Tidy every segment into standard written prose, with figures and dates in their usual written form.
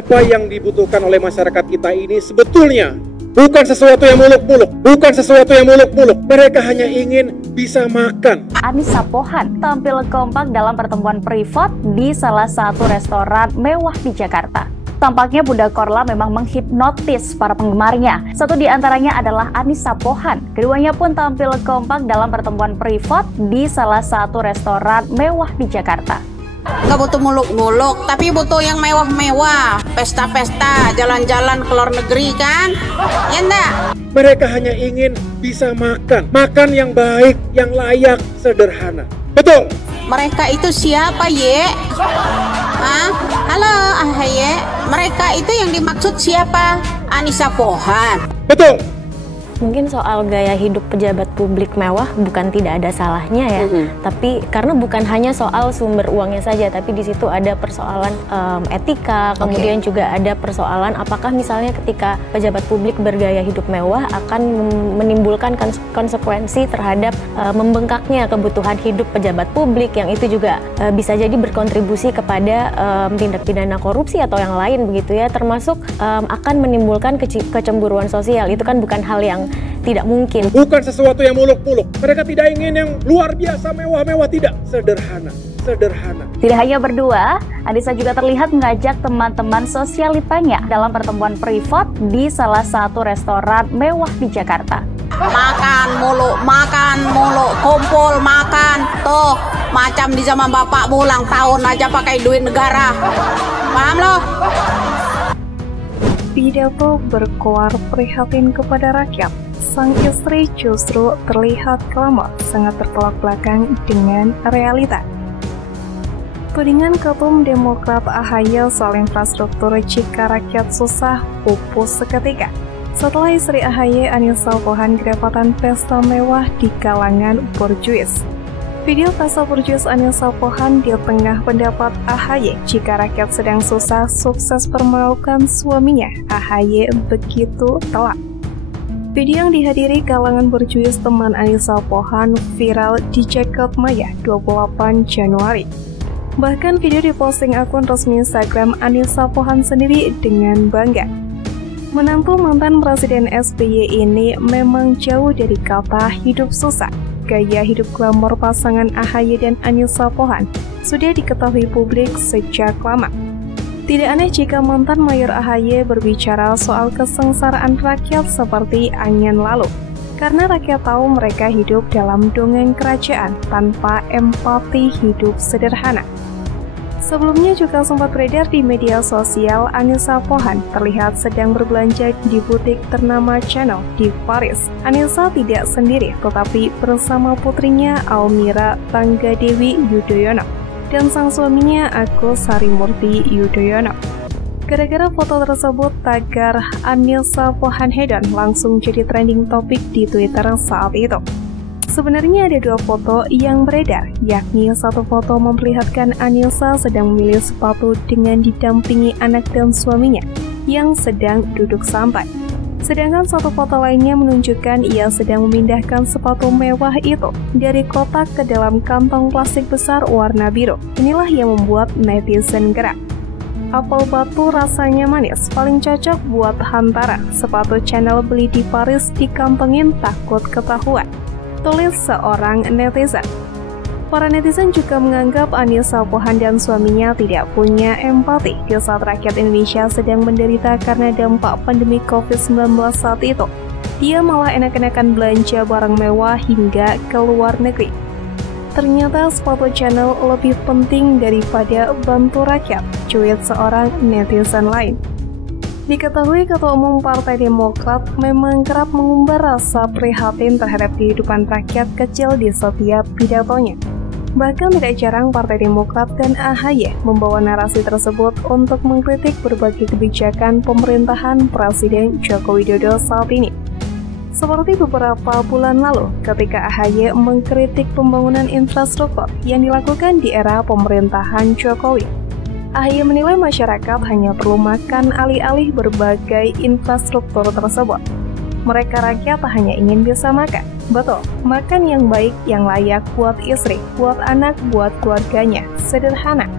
Apa yang dibutuhkan oleh masyarakat kita ini sebetulnya bukan sesuatu yang muluk-muluk, bukan sesuatu yang muluk-muluk. Mereka hanya ingin bisa makan. Anissa Pohan tampil kompak dalam pertemuan privat di salah satu restoran mewah di Jakarta. Tampaknya Bunda Korla memang menghipnotis para penggemarnya. Satu di antaranya adalah Anissa Pohan. Keduanya pun tampil kompak dalam pertemuan privat di salah satu restoran mewah di Jakarta. Nggak butuh muluk-muluk, tapi butuh yang mewah-mewah. Pesta-pesta, jalan-jalan ke luar negeri kan? Ya enggak? Mereka hanya ingin bisa makan. Makan yang baik, yang layak, sederhana. Betul? Mereka itu siapa, Ye? Hah? Halo, Ye. Mereka itu yang dimaksud siapa? Anissa Pohan. Betul. Mungkin soal gaya hidup pejabat publik mewah bukan tidak ada salahnya ya, tapi karena bukan hanya soal sumber uangnya saja, tapi di situ ada persoalan etika, kemudian juga ada persoalan apakah misalnya ketika pejabat publik bergaya hidup mewah akan menimbulkan konsekuensi terhadap membengkaknya kebutuhan hidup pejabat publik, yang itu juga bisa jadi berkontribusi kepada tindak pidana korupsi atau yang lain begitu ya, termasuk akan menimbulkan kecemburuan sosial. Itu kan bukan hal yang tidak mungkin. Bukan sesuatu yang muluk-muluk. Mereka tidak ingin yang luar biasa mewah-mewah, tidak. Sederhana, sederhana. Tidak hanya berdua, Anissa juga terlihat mengajak teman-teman sosialitanya dalam pertemuan privat di salah satu restoran mewah di Jakarta. Makan mulu, kumpul makan. Tuh, macam di zaman bapakmu ulang tahun aja pakai duit negara. Paham loh? Pidato berkoar prihatin kepada rakyat. Sang istri justru terlihat kelamot, sangat bertolak belakang dengan realita. Tudingan Ketum Demokrat AHY soal infrastruktur jika rakyat susah pupus seketika. Setelah istri AHY Anissa Pohan kedapatan pesta mewah di kalangan borjuis. Video pesta borjuis Anissa Pohan di tengah pendapat AHY jika rakyat sedang susah sukses permalukan suaminya. AHY begitu telak. Video yang dihadiri kalangan borjuis teman Anissa Pohan viral di Jagadmaya 28 Januari. Bahkan video diposting akun resmi Instagram Anissa Pohan sendiri dengan bangga. Menantu mantan Presiden SBY ini memang jauh dari kata hidup susah. Gaya hidup glamor pasangan AHY dan Anissa Pohan sudah diketahui publik sejak lama. Tidak aneh jika mantan mayor AHY berbicara soal kesengsaraan rakyat seperti angin lalu. Karena rakyat tahu mereka hidup dalam dongeng kerajaan tanpa empati hidup sederhana. Sebelumnya juga sempat beredar di media sosial Anissa Pohan terlihat sedang berbelanja di butik ternama Chanel di Paris. Anissa tidak sendiri tetapi bersama putrinya Almira Tanggadewi Yudhoyono dan sang suaminya Agus Harimurti Yudhoyono. Gara-gara foto tersebut, tagar Anissa Pohan hedon langsung jadi trending topik di Twitter saat itu. Sebenarnya ada dua foto yang beredar, yakni satu foto memperlihatkan Anissa sedang memilih sepatu dengan didampingi anak dan suaminya yang sedang duduk santai. Sedangkan satu foto lainnya menunjukkan ia sedang memindahkan sepatu mewah itu dari kotak ke dalam kantong plastik besar warna biru. Inilah yang membuat netizen gerak. Apel batu rasanya manis, paling cocok buat hantara. Sepatu Chanel beli di Paris dikantongin takut ketahuan, tulis seorang netizen. Para netizen juga menganggap Anissa Pohan dan suaminya tidak punya empati di saat rakyat Indonesia sedang menderita karena dampak pandemi COVID-19 saat itu. Dia malah enak-enakan belanja barang mewah hingga ke luar negeri. Ternyata sepatu Chanel lebih penting daripada bantu rakyat, cuit seorang netizen lain. Diketahui Ketua Umum Partai Demokrat memang kerap mengumbar rasa prihatin terhadap kehidupan rakyat kecil di setiap pidatonya. Bahkan tidak jarang Partai Demokrat dan AHY membawa narasi tersebut untuk mengkritik berbagai kebijakan pemerintahan Presiden Joko Widodo saat ini. Seperti beberapa bulan lalu ketika AHY mengkritik pembangunan infrastruktur yang dilakukan di era pemerintahan Jokowi. AHY menilai masyarakat hanya perlu makan alih-alih berbagai infrastruktur tersebut. Mereka rakyat hanya ingin bisa makan. Betul, makan yang baik, yang layak buat istri, buat anak, buat keluarganya. Sederhana.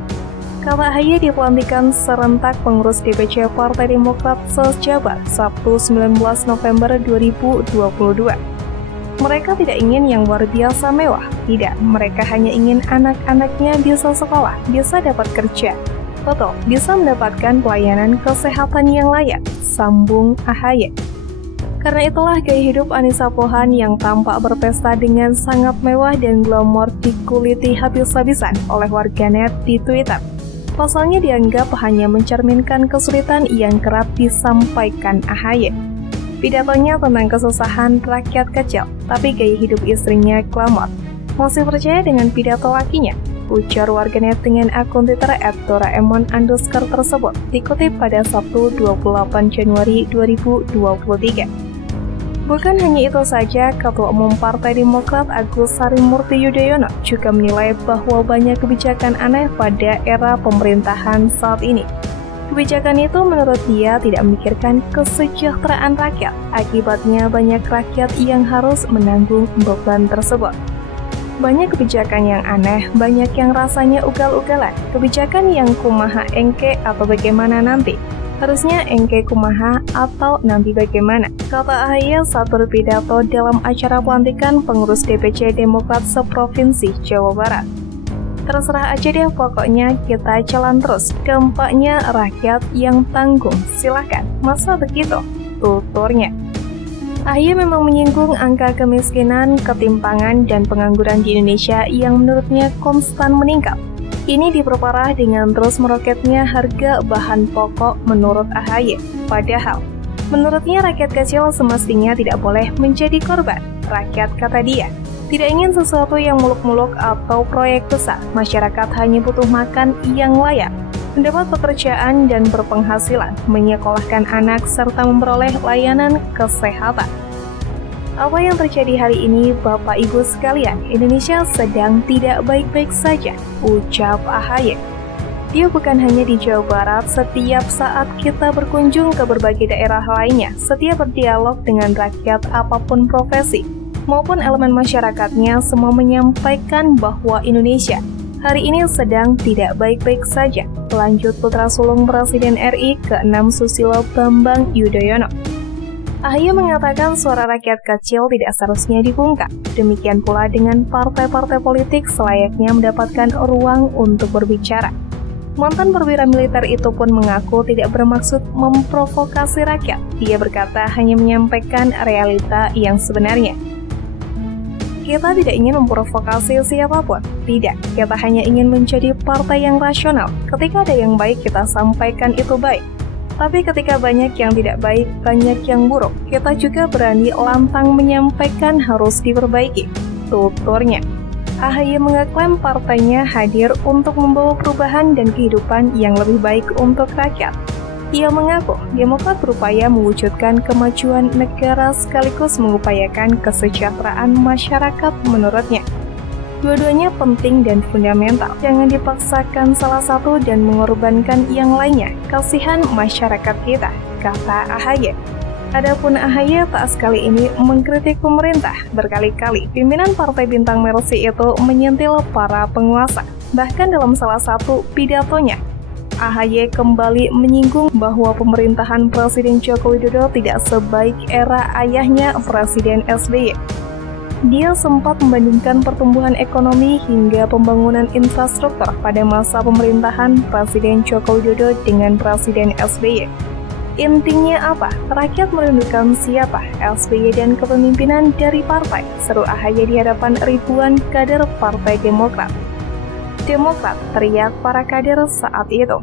Kata AHY dipelantikan serentak pengurus DPC Partai Demokrat sejabat Sabtu 19 November 2022. Mereka tidak ingin yang luar biasa mewah, tidak. Mereka hanya ingin anak-anaknya bisa sekolah, bisa dapat kerja. Betul, bisa mendapatkan pelayanan kesehatan yang layak, sambung AHY. Karena itulah gaya hidup Anissa Pohan yang tampak berpesta dengan sangat mewah dan glamor dikuliti habis-habisan oleh warganet di Twitter. Pasalnya dianggap hanya mencerminkan kesulitan yang kerap disampaikan AHY. Pidatonya tentang kesusahan rakyat kecil, tapi gaya hidup istrinya glamor. Masih percaya dengan pidato lakinya? Ujar warganet dengan akun Twitter @doraemon_ tersebut, dikutip pada Sabtu 28 Januari 2023. Bukan hanya itu saja, Ketua Umum Partai Demokrat Agus Harimurti Yudhoyono juga menilai bahwa banyak kebijakan aneh pada era pemerintahan saat ini. Kebijakan itu menurut dia tidak memikirkan kesejahteraan rakyat, akibatnya banyak rakyat yang harus menanggung beban tersebut. Banyak kebijakan yang aneh, banyak yang rasanya ugal-ugalan, kebijakan yang kumaha engke atau bagaimana nanti. Harusnya engke kumaha atau nanti bagaimana, kata AHY saat berpidato dalam acara pelantikan pengurus DPC Demokrat seprovinsi Jawa Barat. Terserah aja deh, pokoknya kita jalan terus, dampaknya rakyat yang tanggung, silakan, masa begitu, tuturnya. AHY memang menyinggung angka kemiskinan, ketimpangan, dan pengangguran di Indonesia yang menurutnya konstan meningkat. Ini diperparah dengan terus meroketnya harga bahan pokok menurut AHY. Padahal, menurutnya rakyat kecil semestinya tidak boleh menjadi korban. Rakyat, kata dia, tidak ingin sesuatu yang muluk-muluk atau proyek besar. Masyarakat hanya butuh makan yang layak, mendapat pekerjaan dan berpenghasilan, menyekolahkan anak, serta memperoleh layanan kesehatan. Apa yang terjadi hari ini, Bapak Ibu sekalian, Indonesia sedang tidak baik-baik saja, ucap AHY. Dia bukan hanya di Jawa Barat, setiap saat kita berkunjung ke berbagai daerah lainnya, setiap berdialog dengan rakyat apapun profesi, maupun elemen masyarakatnya, semua menyampaikan bahwa Indonesia hari ini sedang tidak baik-baik saja, lanjut putra sulung Presiden RI ke-6 Susilo Bambang Yudhoyono. AHY mengatakan suara rakyat kecil tidak seharusnya dibungkam. Demikian pula dengan partai-partai politik selayaknya mendapatkan ruang untuk berbicara. Mantan perwira militer itu pun mengaku tidak bermaksud memprovokasi rakyat. Dia berkata hanya menyampaikan realita yang sebenarnya. Kita tidak ingin memprovokasi siapapun. Tidak, kita hanya ingin menjadi partai yang rasional. Ketika ada yang baik, kita sampaikan itu baik. Tapi ketika banyak yang tidak baik, banyak yang buruk, kita juga berani lantang menyampaikan harus diperbaiki, tuturnya. AHY mengeklaim partainya hadir untuk membawa perubahan dan kehidupan yang lebih baik untuk rakyat. Ia mengaku Demokrat berupaya mewujudkan kemajuan negara sekaligus mengupayakan kesejahteraan masyarakat menurutnya. Dua-duanya penting dan fundamental. Jangan dipaksakan salah satu dan mengorbankan yang lainnya. Kasihan masyarakat kita, kata AHY. Adapun AHY tak sekali ini mengkritik pemerintah. Berkali-kali pimpinan Partai Bintang Mersi itu menyentil para penguasa. Bahkan dalam salah satu pidatonya, AHY kembali menyinggung bahwa pemerintahan Presiden Joko Widodo tidak sebaik era ayahnya Presiden SBY. Dia sempat membandingkan pertumbuhan ekonomi hingga pembangunan infrastruktur pada masa pemerintahan Presiden Joko Widodo dengan Presiden SBY. Intinya apa? Rakyat merindukan siapa? SBY dan kepemimpinan dari partai, seru AHY di hadapan ribuan kader Partai Demokrat. Demokrat, teriak para kader saat itu.